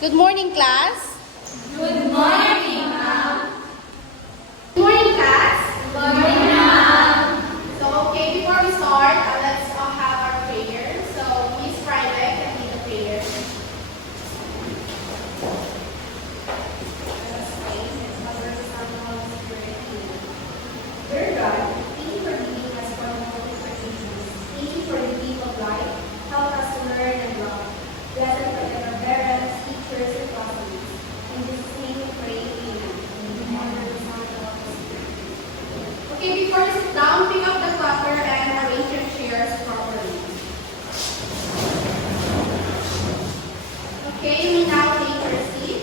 Good morning, class. Good morning, ma'am. Good morning, class. Good morning, ma'am. So, okay, before we start, let's have our prayer. So, Miss Friday can lead the prayer. Dear God, thank you for giving us for multiple reasons. Thank you for the gift of life. Help us to learn and love. Blessed protect our parents, teachers, and classmates. In Jesus' name we pray, Amen. Amen. Okay, before you sit down, pick up the clutter and arrange your chairs properly. Okay, you may now take your seat.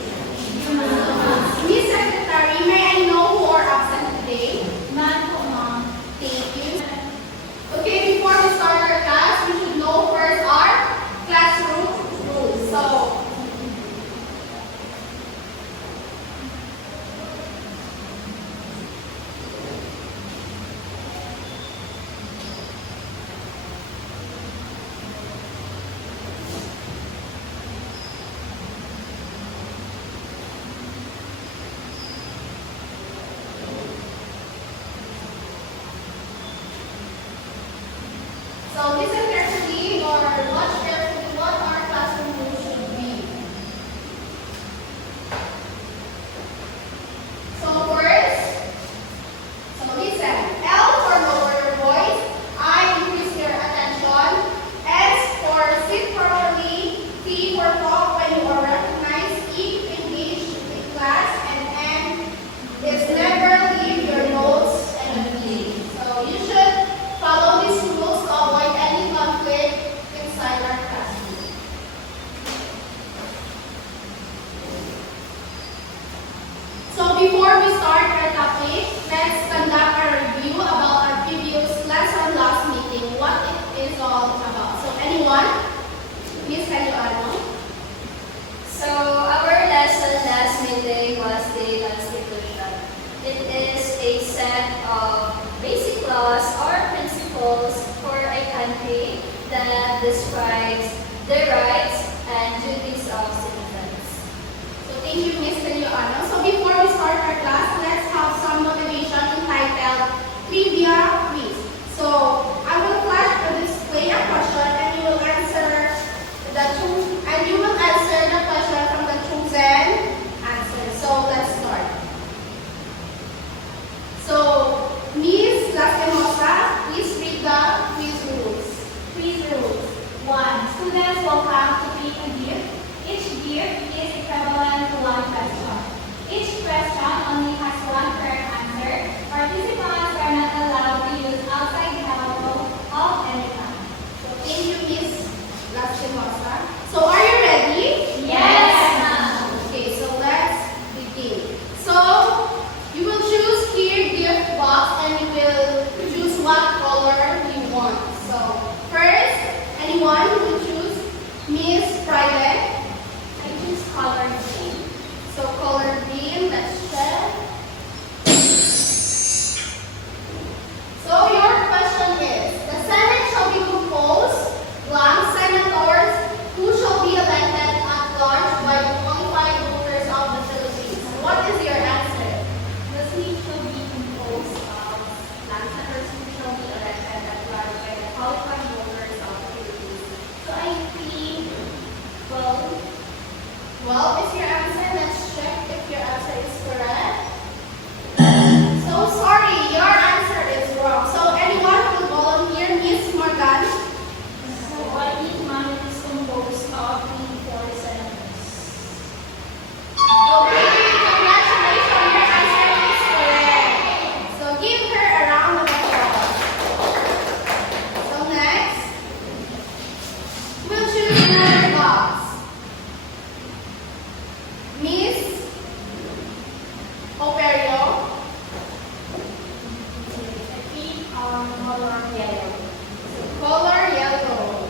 Miss Secretary, may I know who are absent today? None po, ma'am. Thank you. Okay, before we start our class, we should know first our classroom rules. So listen carefully or watch carefully what our classroom rules should be. So first, listen. L for lower your voice. I increase your attention. S for sit properly. T for talk when you are recognized. E engage in class. And N is never leave your notes and a meeting. So you should follow these rules to avoid any conflict inside our classroom. So before we start our topic, let's conduct a review about our previous lesson last meeting, what it is all about. So anyone? Miss Cayuano? So, our lesson last meeting was the Constitution. It is a set of basic laws or principles for a country that describes the rights and duties of citizens. So thank you, Miss Cayuano. So before we start our class, let's have some motivation entitled Trivia Quiz. So I will flash or display a question and you will answer the question from the chosen answer. So let's start. So Miss Lastimosa, please read the quiz rules. Quiz rules. 1. Students will have to pick a gift. Each gift is equivalent to one question. Each question only has one correct answer. Participants are not allowed to use outside the household of any kind. So thank you, Miss Lastimosa. So are you ready? Yes, ma'am. Okay, so let's begin. So you will choose here gift box and you will choose what color you want. So first, anyone who choose Miss Friday? I choose color green. So color green, let's check. So your question is, the Senate shall be composed blank senators who shall be elected at large by qualified voters of the Philippines. What is your answer? The seat shall be composed of blank senators who shall be elected at large by the qualified voters of the Philippines. So I think, Well, is your answer? Let's check if your answer is correct. So sorry, your answer is wrong. So anyone who will volunteer, Miss Morgan? so I think mine is composed of 24 senators. Okay, congratulations, your answer is correct. So give her a round of applause. So next, we'll choose another box. Miss Operio. I think color yellow. Color yellow.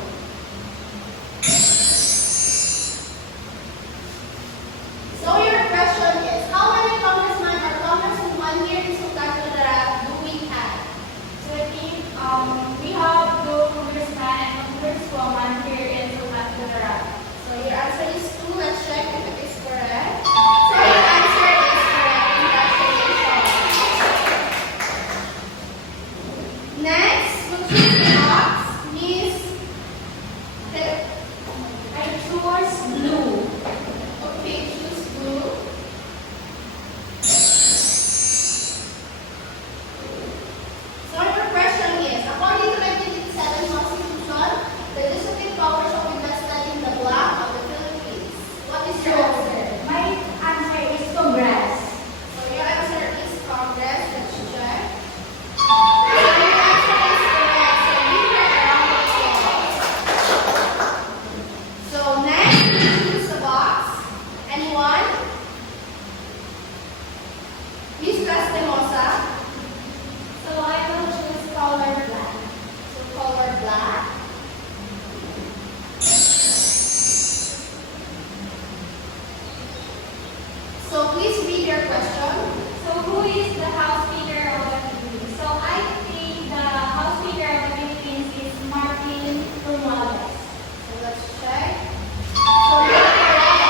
So your question is, how many congressmen or congresswomen here in Sultan Kudarat do we have? So I think we have two congressmen and congresswoman here in Sultan Kudarat. So your answer is 2. Let's check if it please read your question. So who is the House Speaker of the Philippines? So I think the House Speaker of the Philippines is Martin Romualdez. So let's check. So you're correct.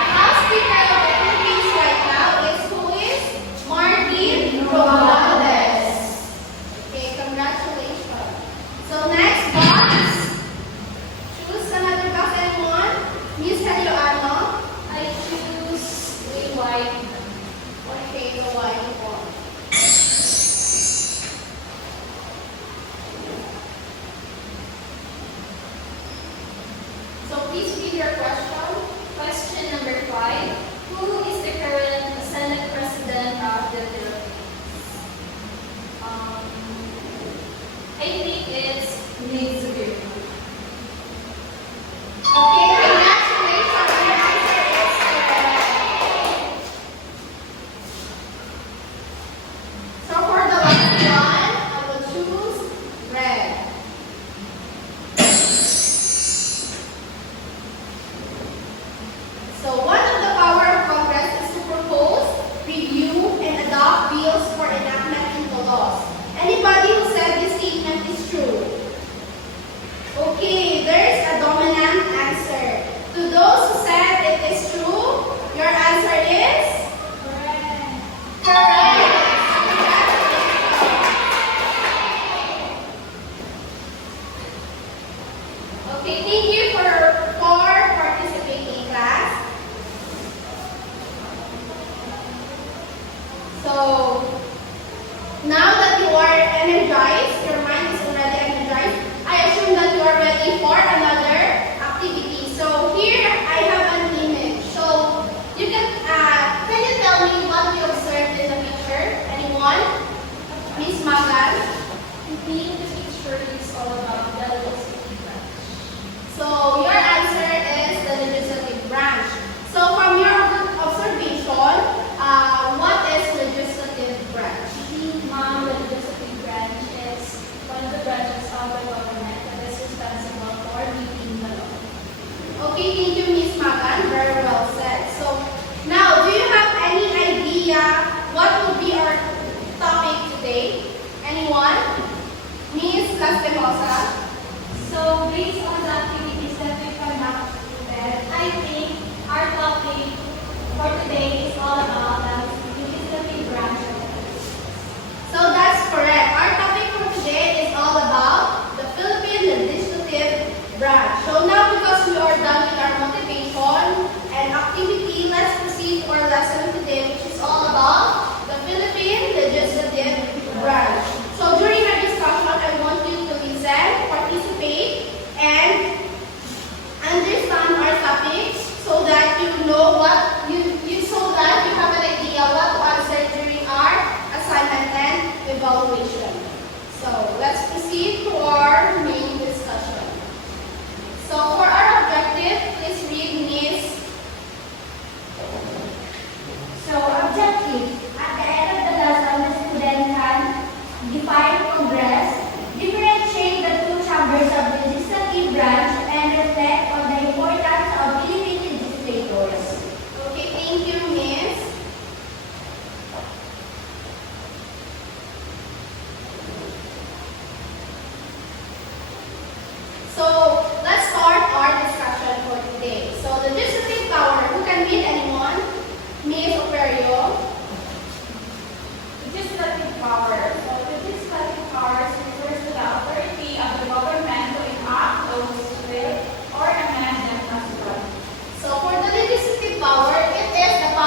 The House Speaker of the Philippines right now is who is? Martin Romualdez. Okay, congratulations. So next box. Choose another box, anyone? Miss Helioano. I choose a white. Okay, the white one. So please read your question. Question number 5. Who is the current Senate President of the Philippines? I think it's Nick Zubir. Okay, congratulations. Your answer is correct. So for the last one, I will choose red. So one of the power of Congress is to propose, review, and adopt bills for enactment into laws. Anybody who said this statement is true? Okay, there's a dominant answer. To those who said it is true, your answer is Correct. correct. Okay, thank you for participating, class. So now that you are energized, your mind is already energized, I assume that you are ready for another activity. So here I have an image. So you can you tell me what you observed in the picture? Anyone? Miss Magan? I think the picture is all about the legislative branch. So your answer is the legislative branch. So from your observation, what is legislative branch? Ma'am, the legislative branch is one of the branches of the government that is responsible for making the law. Okay, thank you, Miss Magan. Very well said. So now, do you have any idea what will be our topic today? Anyone? Miss Lastimosa? So based on the activities that we conducted, I think our topic for today is all about the legislative branch of the Philippines. So that's correct. Our topic for today is all about the Philippine Legislative Branch. So now because we are done with our motivation and activity, let's proceed to our lesson today, which is all about the Philippine Legislative Branch. So during our discussion, I want you to listen, participate, and understand our topics so that you know what so that you have an idea what to answer during our assignment and evaluation. So let's proceed to our main discussion. So for our objective, please read Miss. So objective, at the end of the lesson, the student can define Congress, differentiate the two chambers of the legislative branch, and reflect on the importance of Philippine legislators. Okay, thank you, Miss. So let's start our discussion for today. So legislative power, who can read anyone? Miss Operio. Legislative power. So legislative powers refers to the authority of the government to enact laws, will, or amend them as well. So for the legislative power, it is the power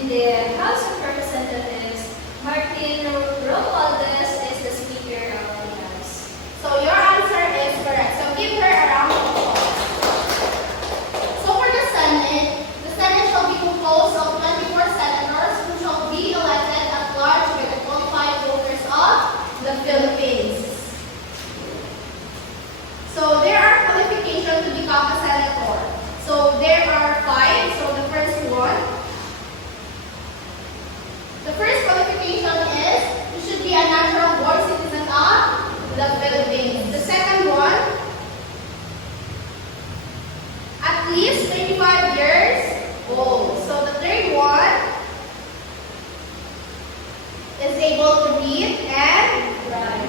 In the House of Representatives, Martin Romualdez is the Speaker of the House. So your answer is correct. So give her a round of applause. So for the Senate shall be composed of 24 senators who shall be elected at large by the qualified voters of the Philippines. So there are qualifications to become a senator. So there are 5. So the first one. The first qualification is you should be a natural born citizen of the Philippines. The second one, at least 35 years old. So the third one is able to read and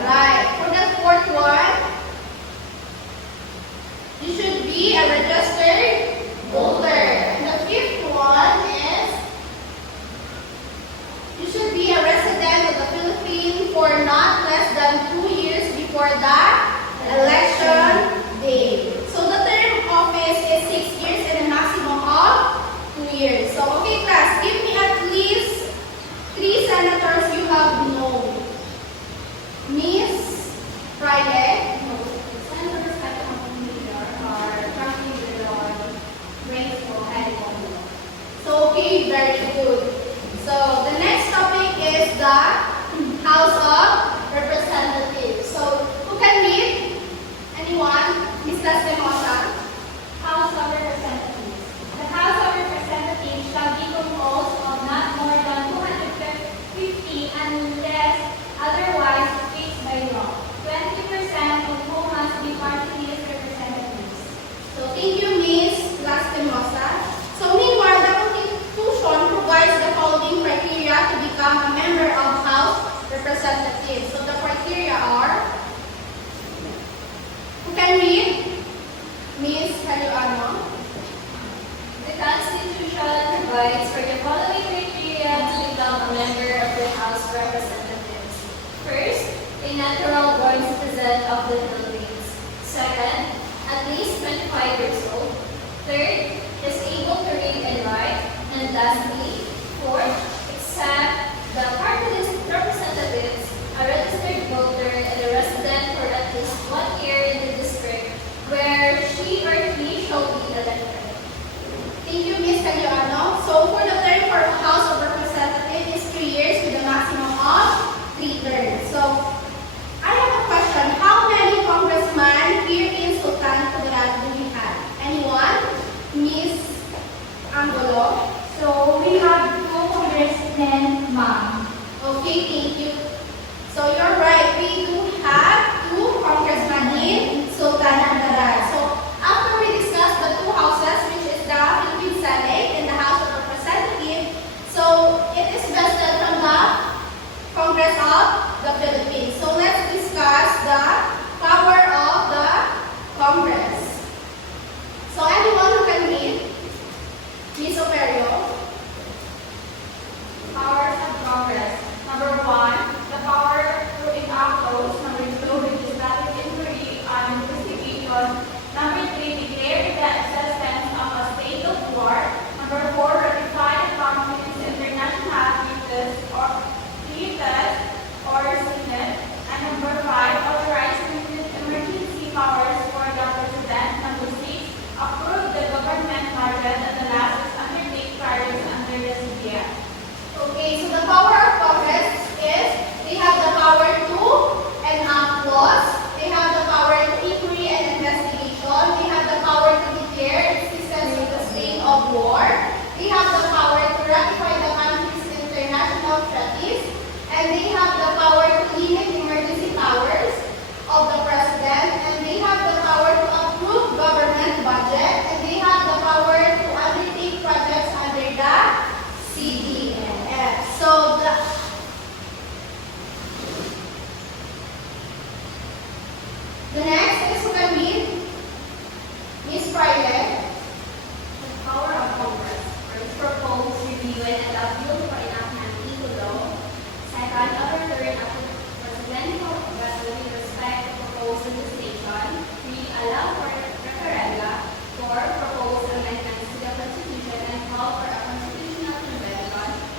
write. For the fourth one, you should be a registered voter. And the fifth one is you should be a resident of the Philippines for not less than 2 years before the election day. So the term of office is 6 years and a maximum of 2 years. So okay class, give me at least 3 senators you have known. Miss Friday. Senators that come from New York are Franklin Dillon, Rachel, and Bongo. So okay, very good. So the next topic is the House of Representatives. So who can read? Anyone? Miss Lastimosa. House of Representatives. The House of Representatives shall be composed of not more than 250 unless otherwise fixed by law. 20% of whom must be party list representatives. So thank you, Miss Lastimosa. So meanwhile, the Constitution provides the following criteria to become a member of House Representatives. So the criteria are, who can read? Miss Caruano. The Constitution provides for the following criteria to become a member of the House of Representatives. First, a natural-born citizen of the Philippines. Second, at least 25 years old. Third, is able to read and write. And lastly, fourth, except the party list representatives, a registered voter and a resident for at least 1 year in the district where she or he shall be elected. Thank you, Miss Caruano. So for the term for House of Representatives is 3 years with a maximum of 3 terms. So I have a question. How many congressmen here in Sultan Kudarat do we have? Anyone? Miss Angulo? So we have 2 congressmen, ma'am. Okay, thank you. So you're right. We do have 2 congressmen in Sultan Kudarat. So after we discuss the 2 houses, which is the Philippine Senate and the House of Representatives, so it is vested from the Congress of the Philippines. So let's discuss the power of the Congress. So anyone who can read? Miss Operio. Powers of Congress. Number 1, the power to enact laws. Number 2, legislative inquiry and investigation. Number 3, declare the existence of a state of war. Number 4, ratify the confidence in international treaties or Senate. And number 5, authorize emergency powers for the President. Number 6, approve the government budget. And the last is undertake projects under the CBN. Okay, so the power of Congress is they have the power to enact laws, they have the power to inquiry and investigation, they have the power to declare existence of the state of war, they have the power to ratify the country's international treaties, and they have the power to limit emergency powers of the president, and they have the power to approve government budget, and they have the power to undertake projects under the CDF. So the next is who can read? Miss Friday. The power of Congress. First, propose, review, and adopt bill for enactment into law. Second, overturn a presidential budget with respect to proposed legislation. 3, allow for referenda. 4, propose amendments to the Constitution and call for a constitutional convention.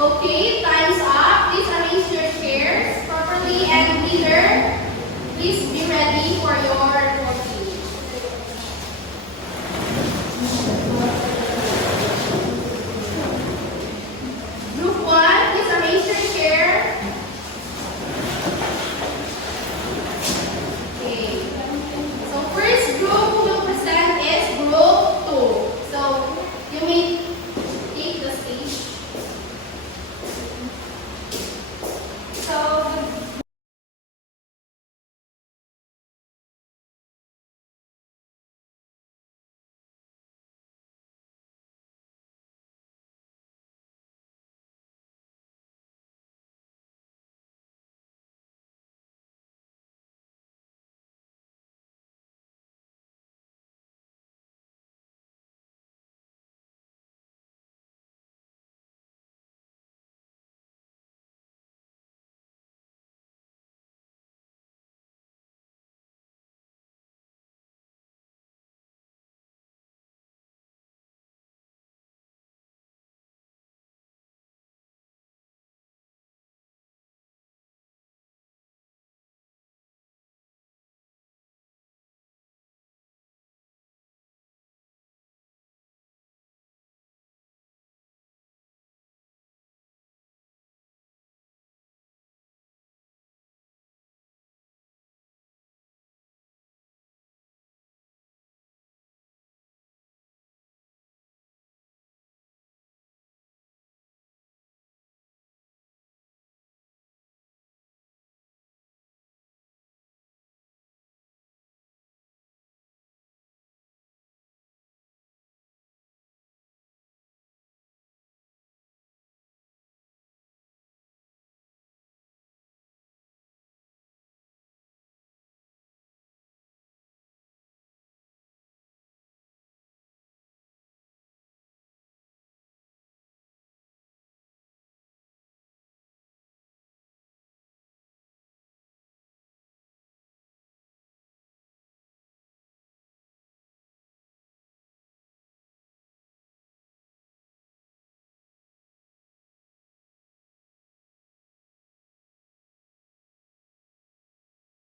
Okay, time's up. Please arrange your chairs properly and leader, please be ready for your reporting. Group 1, please arrange your chair. Okay. So first group who will present is group 2. So you may take the stage. So,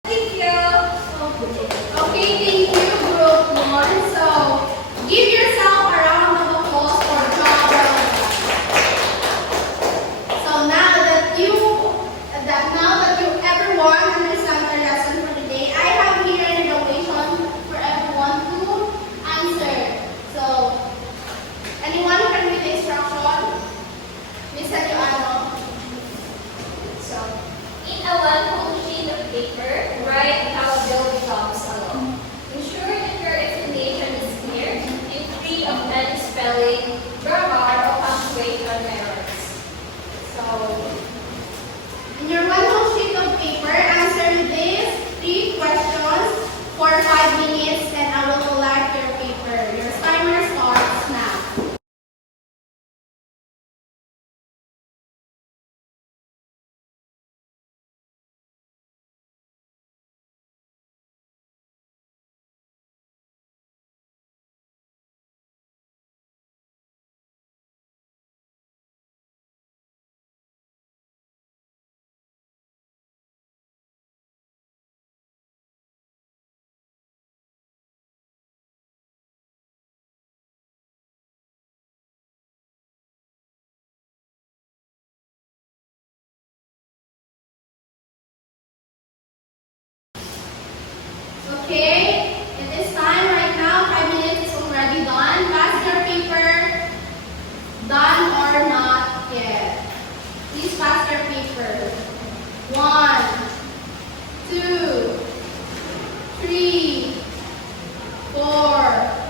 Thank you. Okay, thank you, group 1. So give yourself a round of applause for job well done. So now that you everyone understand the lesson for today, I have here an evaluation for everyone to answer. So anyone who can read the instruction? Miss Eduardo. So, in a one whole sheet of paper, write how a bill becomes a law. Ensure that your explanation is clear and free of any spelling, grammar, or punctuation errors. So, In your one whole sheet of paper, answer these 3 questions for 5 minutes and I will collect your paper. Your timer starts now. are not yet. Please pass your paper. 1, 2, 3, 4,